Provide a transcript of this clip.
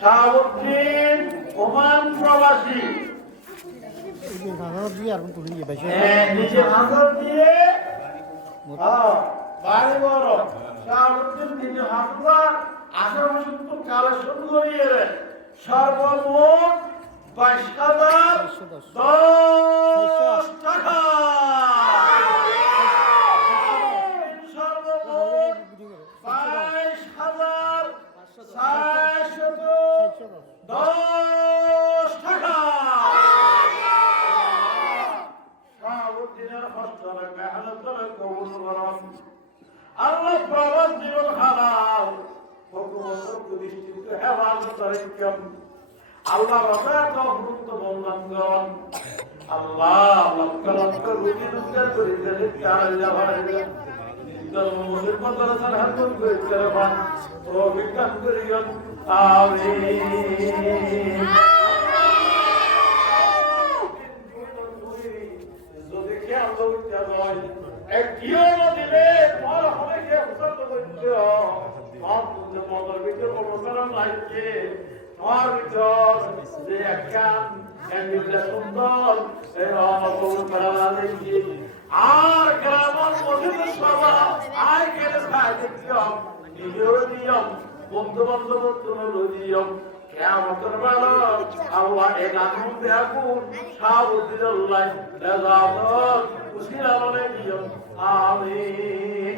Shahabuddin Oman প্রবাসী নিজে হাজার দিয়ে বাড়ি বড় শাহাবুদ্দিন নিজে হাজার 1870 কালেকশন করিয়ে সর্বমোট 22,010 টাকা সর্বমোট 22,410 টাকা শাহাবুদ্দিনের হস্তরে মেহনত করে কবুল করুন আল্লাহ প্রবাদ জীবন হালাল হুকুমত প্রতিষ্ঠিত হেফাজত করেন আল্লাহ রসায়ত অবরুদ্ধ বন্ধন আল্লাহ লক্ষ লক্ষ রুটি উদ্ধার করে দিলেন তার যাওয়ার মুসলমান দরজার হাত করে দিলেন ও বিজ্ঞান করিয়ন আমিন যদি খেয়াল করতে হয় একটিও দিলে পর হবে কে উত্তর করতে হয় মদর ভিতর অনুসরণ লাগছে তোমার ভিতর যে একখান সুন্দর আর গ্রামের মসজিদের সভা আর কেটে সাহায্য দিয়ম নিজেরও দিয়ম বন্ধু বান্ধব দিয়ম কেমন বেলা আল্লাহ এক আগুন দেখুন শাহাবুদ্দিন খুশি দিয়ম আমিন